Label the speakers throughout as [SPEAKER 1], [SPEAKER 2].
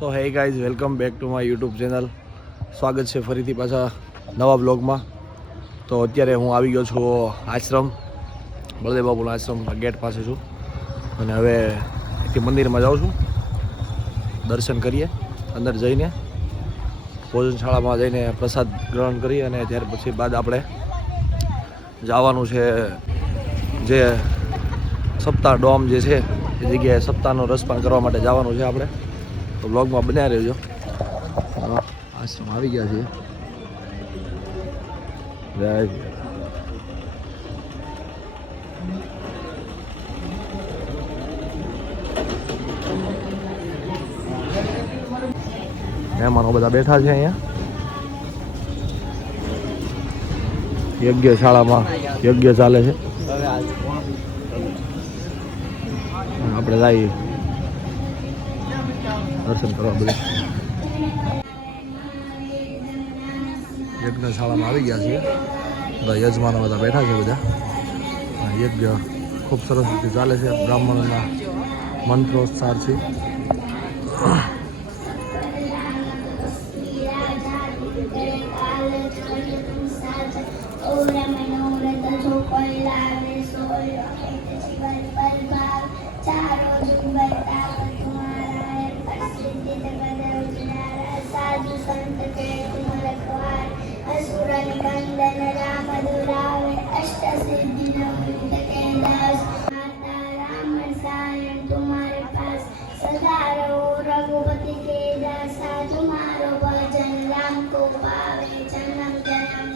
[SPEAKER 1] So hey guys welcome back to my YouTube channel સ્વાગત છે ફરીથી પાછા નવા બ્લોગમાં તો અત્યારે હું આવી ગયો છું આશ્રમ, બળદેવ બાપુના આશ્રમ ગેટ પાસે છું. અને હવે અહીંથી મંદિરમાં જાઉં છું. દર્શન કરીએ, અંદર જઈને ભોજનશાળામાં જઈને પ્રસાદ ગ્રહણ કરીએ અને ત્યાર પછી બાદ આપણે જવાનું છે જે સપ્તાહ ડોમ જે છે, એ જગ્યાએ સપ્તાહનો રસપાન કરવા માટે જવાનું છે આપણે. તો બ્લોગમાં બન્યા રહેજો. આશ્રમ આવી ગયા છીએ જય મહેમાનો બધા બેઠા છે અહીંયા. યજ્ઞ શાળામાં. યજ્ઞ ચાલે છે. આપણે જઈએ દર્શન કરવા બધું યજ્ઞશાળામાં આવી ગયા છીએ. બધા યજમાનો બધા બેઠા છે બધા. યજ્ઞ ખૂબ સરસ રીતે ચાલે છે. બ્રાહ્મણોના મંત્રોચ્ચાર
[SPEAKER 2] રામ દુરાવે અષ્ટ સિદ્ધિ નવદાસ માતા રામ સાયણ તુમારે પાસ સદા રામ કો પાવે જન્મ જન્મ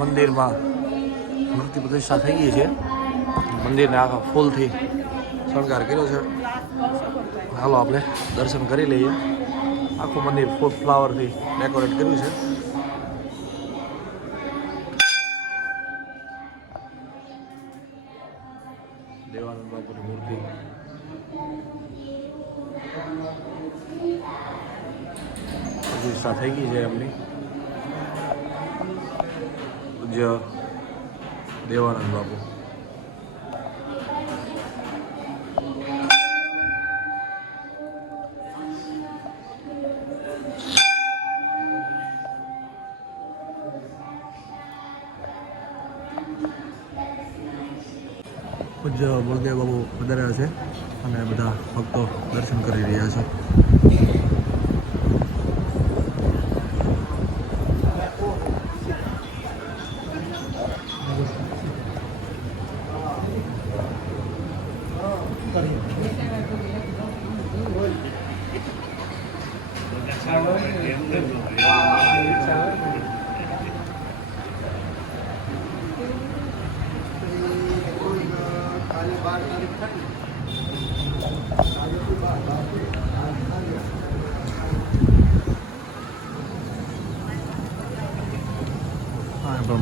[SPEAKER 1] મંદિરમાં મૂર્તિ પ્રતિષ્ઠા થઈ ગઈ છે મંદિરને આખા ફૂલથી શણગાર કર્યો છે. હાલો, આપણે દર્શન કરી લઈએ. આખું મંદિર ફૂડ ફ્લાવરથી ડેકોરેટ કર્યું છે. પૂજ્ય બળદેવ બાબુ પધાર્યા છે અને બધા ભક્તો દર્શન કરી રહ્યા છે. હા પણ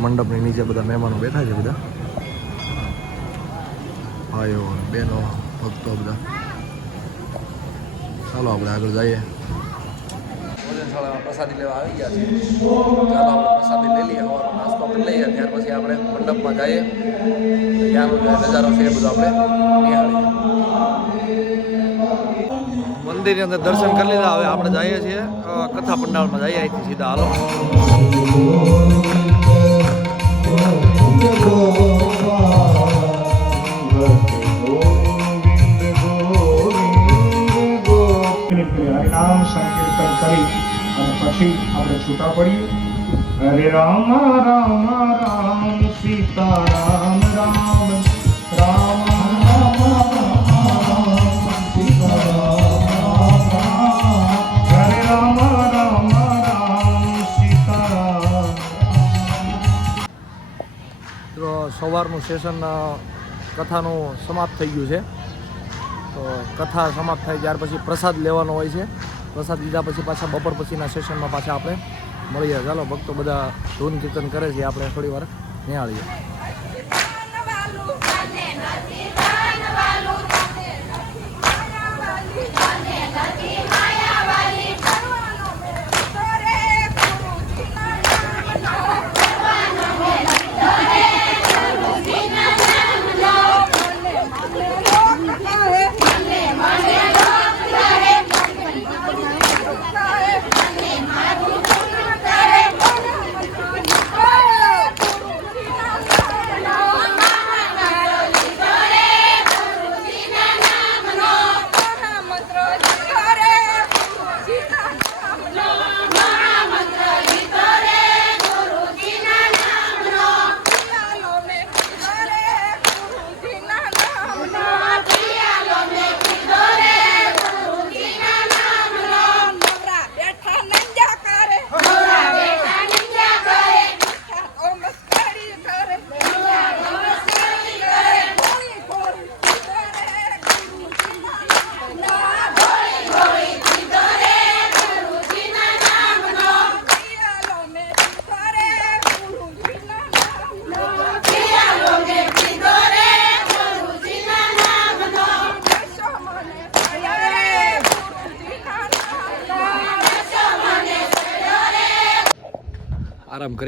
[SPEAKER 1] મંડપની નીચે બધા મહેમાનો બેઠા છે બધા. ભાઈઓ બહેનો ભક્તો બધા. ચાલો આપણે આગળ જઈએ. ભોજનશાળામાં પ્રસાદી લેવા આવી ગયા છે. ચાલો આપણે પ્રસાદી લઈ લઈએ. નાસ્તો કરી લઈએ. ત્યાર પછી આપણે મંડપમાં જઈએ. ત્યાંનો નજારો છે બધો આપણે નિહાળીએ. મંદિરની અંદર દર્શન કરી લીધા. હવે આપણે જઈએ છીએ કથા પંડાળમાં જઈએ. અહીંથી સીધા હાલો.
[SPEAKER 3] હરિનામ સંકીર્તન કરી અને પછી આપણે છૂટા પડીએ હરે રામ રામ રામ સીતા રામ રામ રામ રામ
[SPEAKER 1] સવારનું સેશન કથાનું સમાપ્ત થઈ ગયું છે. તો કથા સમાપ્ત થાય ત્યાર પછી પ્રસાદ લેવાનો હોય છે. પ્રસાદ લીધા પછી પાછા બપોર પછીના સેશનમાં પાછા આપણે મળીએ. ચાલો, ભક્તો બધા ધૂન કીર્તન કરે છે. આપણે થોડી વાર નિહાળીએ.
[SPEAKER 2] માયાવાલી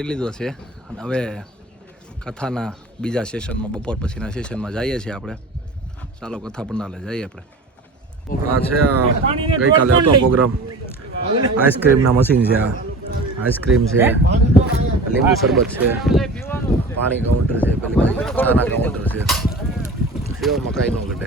[SPEAKER 1] કરી લીધો છે. અને હવે કથાના બીજા સેશનમાં બપોર પછીના સેશનમાં જઈએ છીએ આપણે. ચાલો કથા પંડાલે જઈએ આપણે. આ છે ગઈકાલે હતો પ્રોગ્રામ. આઈસ્ક્રીમના મશીન છે આ. આઈસ્ક્રીમ છે, લીંબુ શરબત છે, પાણી કાઉન્ટર છે, પેલી કથાના કાઉન્ટર છે. મકાઈ ન ઘટે.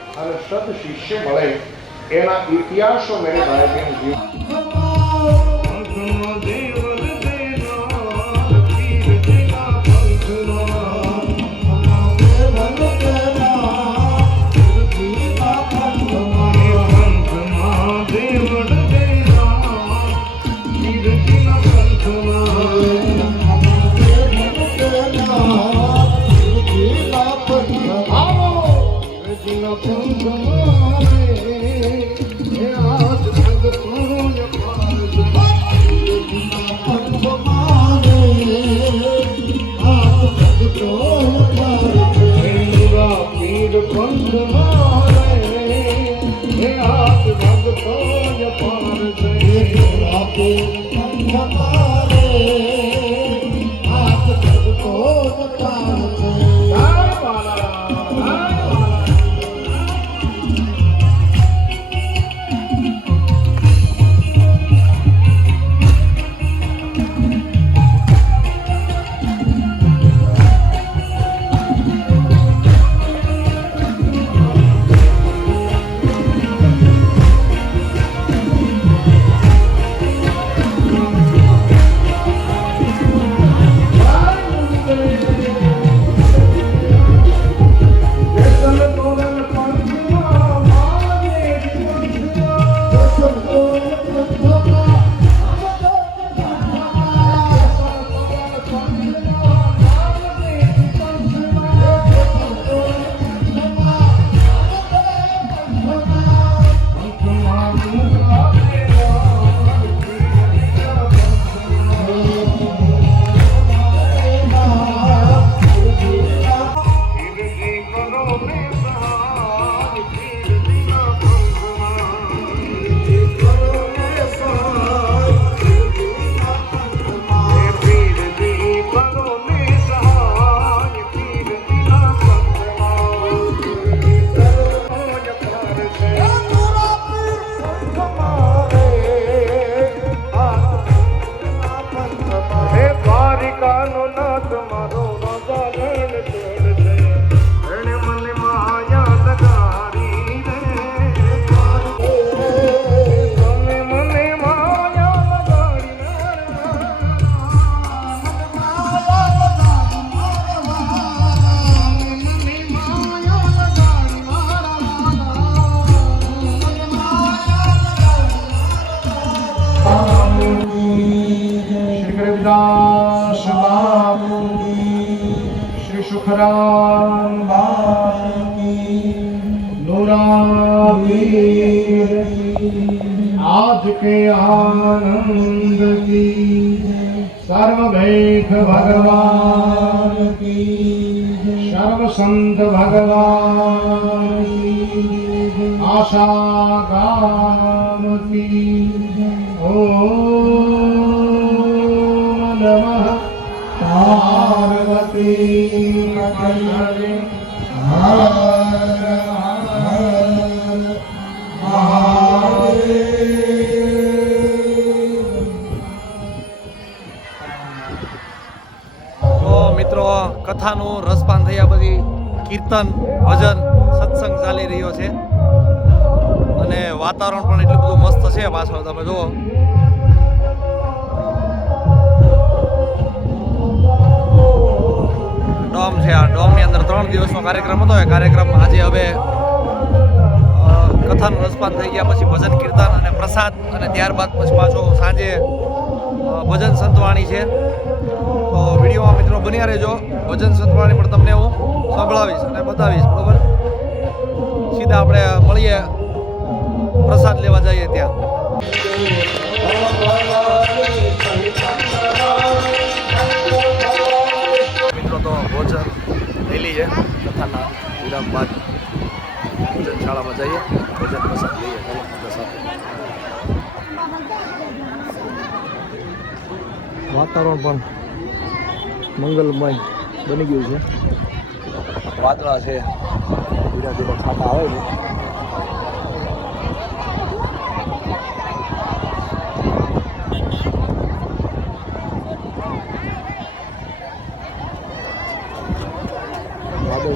[SPEAKER 3] અને સદ શિષ્ય મળે એના ઇતિહાસો મેરે ભાઈ બહેન જીવ હે सर्वभैख भगवान की सर्व संत भगवान की आशा गाम की ओम नमः पार्वती पतये हर हर
[SPEAKER 1] મિત્રો, કથાનું રસપાન થયા પછી કીર્તન, ભજન, સત્સંગ ચાલી રહ્યો છે. અને વાતાવરણ પણ એટલું બધું મસ્ત છે પાછળ, તમે જુઓ. ડોમ છે આ ડોમની અંદર ત્રણ દિવસનો કાર્યક્રમ હતો. એ કાર્યક્રમ આજે હવે કથાનું રસપાન થઈ ગયા પછી ભજન, કીર્તન અને પ્રસાદ અને ત્યારબાદ પછી પાછો સાંજે ભજન સંતવાણી છે. તો વિડીયોમાં મિત્રો બન્યા રહેજો. ભજન સંતવાણી પણ તમને હું સંભળાવીશ અને બતાવીશ, બરોબર? સીધા આપણે મળીએ, પ્રસાદ લેવા જઈએ ત્યાં. મિત્રો તો ભોજન થયેલી છે કથાના વિરામ બાદ ભોજન શાળામાં જઈએ, ભોજન પ્રસાદ લઈએ વાતાવરણ પણ મંગલમય બની ગયું છે. વાદળા છે. ધીરા ધીરા ખાતા આવે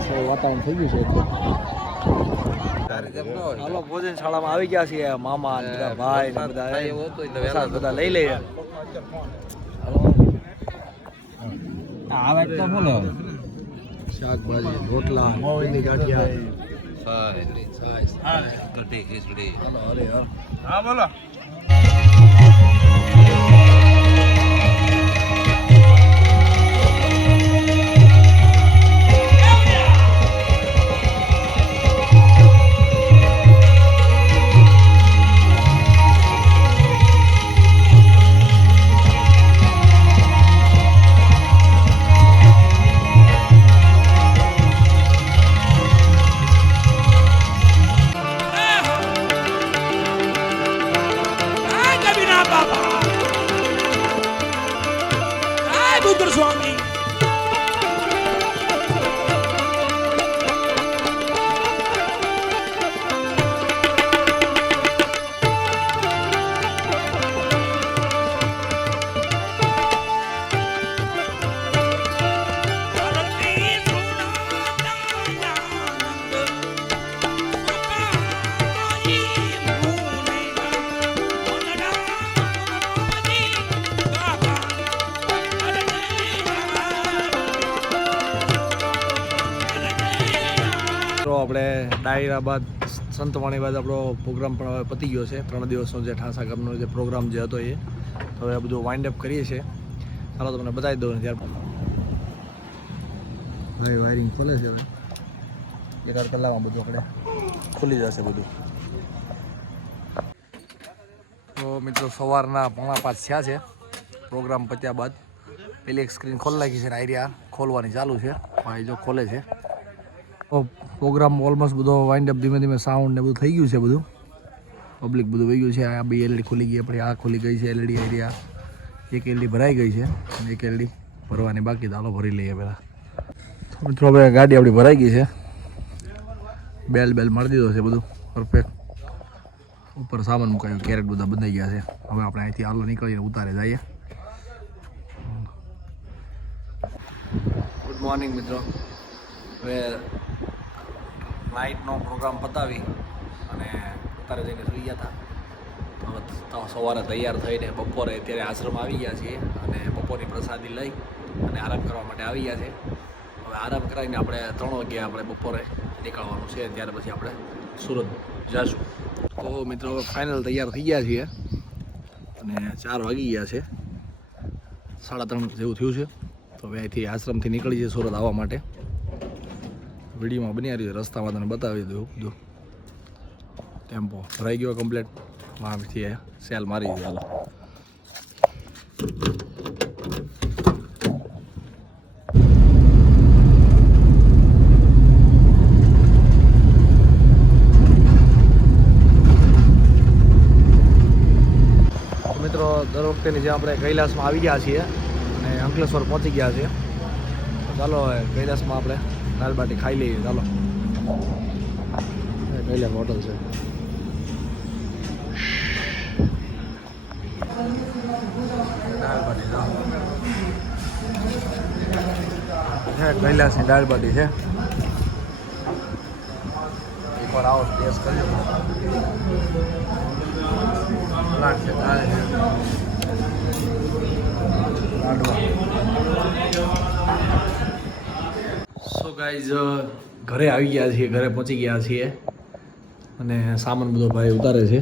[SPEAKER 1] છે વાતાવરણ થઈ ગયું છે હાલો ભોજન શાળામાં આવી ગયા છીએ મામા ભાઈ બધા બધા લઈ લઈએ.
[SPEAKER 4] આવે તો બોલો
[SPEAKER 1] શાકભાજી રોટલા પીલી ગાંઠિયા.
[SPEAKER 4] કઢી ખીચડી.
[SPEAKER 1] હાલો, અરે હા.
[SPEAKER 4] હા બોલો.
[SPEAKER 1] ડાયરા બાદ સંતવાણી બાદ આપણો પ્રોગ્રામ પણ હવે પતી ગયો છે. ત્રણ દિવસનો જે ઠાસા ગામનો જે પ્રોગ્રામ જે હતો એ. તો હવે બધું વાઇન્ડ અપ કરીએ છીએ. ચાલો તમને બતાવી દઉં ત્યાર ભાઈ વાયરિંગ ખોલે છે હવે. એકાદ કલાકમાં બધું આપણે ખુલી જશે બધું. તો મિત્રો સવારના પોણા પાંચ થયા છે. પ્રોગ્રામ પત્યા બાદ. પેલી એક સ્ક્રીન ખોલી નાખી છે ને આઈરિયા ખોલવાની ચાલુ છે. ભાઈ જો ખોલે છે. પ્રોગ્રામ ઓલમોસ્ટ બધો વાઇન્ડ અપ ધીમે ધીમે સાઉન્ડ ને બધું થઈ ગયું છે બધું. પબ્લિક બધું વહી ગયું છે. આ બી એલઈડી ખુલી ગઈ આપણી આ ખુલી ગઈ છે એલઈડી એરિયા એક એલઈડી ભરાઈ ગઈ છે એક એલઈડી ભરવાની બાકી હાલો ભરી લઈએ પહેલાં. મિત્રો હવે ગાડી આપણી ભરાઈ ગઈ છે. બેલ બેલ મારી દીધો છે બધું. પરફેક્ટ ઉપર સામાન મુકાયું કેરેટ બધા બંધાઈ ગયા છે. હવે આપણે અહીંથી આલો નીકળીને ઉતારે જઈએ. ગુડ મોર્નિંગ મિત્રો. હવે નાઇટનો પ્રોગ્રામ પતાવી અને અત્યારે જઈને સુઈ ગયા હતા. સવારે તૈયાર થઈને બપોરે અત્યારે આશ્રમ આવી ગયા છીએ અને બપોરની પ્રસાદી લઈ અને આરામ કરવા માટે આવી ગયા છે. હવે આરામ કરાવીને આપણે ત્રણ વાગે આપણે બપોરે નીકળવાનું છે. ત્યાર પછી આપણે સુરત જઈશું તો મિત્રો ફાઇનલ તૈયાર થઈ ગયા છીએ અને ચાર વાગી ગયા છે. સાડા ત્રણ જેવું થયું છે. તો હવે અહીંથી આશ્રમથી નીકળી જઈએ સુરત આવવા માટે. વિડીયોમાં બની રહ્યું રસ્તામાં તને બતાવી દઉં બધું ટેમ્પો. ભરાઈ ગયો કમ્પ્લેટ વાંથી સેલ મારી દીધો મિત્રો, દર વખતેની જે આપણે કૈલાસમાં આવી ગયા છીએ અને અંકલેશ્વર પહોંચી ગયા છીએ. ચાલો કૈલાસમાં આપણે દાલ બાટી ખાઈ લઈએ. ચાલો. પહેલા હોટલ છે. કૈલાસની દાળ બાટી છે. એકવાર આવો ટેસ્ટ કરજો. લાગશે લાડવા. ગાઈઝ ઘરે આવી ગયા છીએ, ઘરે પહોંચી ગયા છીએ. અને સામાન બધો ભાઈ ઉતારે છે.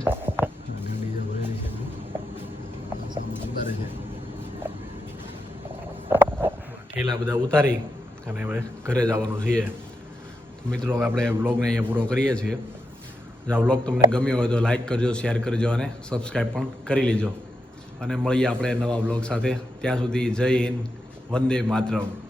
[SPEAKER 1] ઠેલા બધા ઉતારી અને હવે ઘરે જવાનું છીએ. મિત્રો આપણે વ્લોગને અહીંયા પૂરો કરીએ છીએ. જો આ વ્લોગ તમને ગમ્યો હોય તો લાઈક કરજો, શેર કરજો અને સબસ્ક્રાઈબ પણ કરી લેજો. અને મળીએ આપણે નવા વ્લોગ સાથે. ત્યાં સુધી જય હિન્દ, વંદે માતરમ.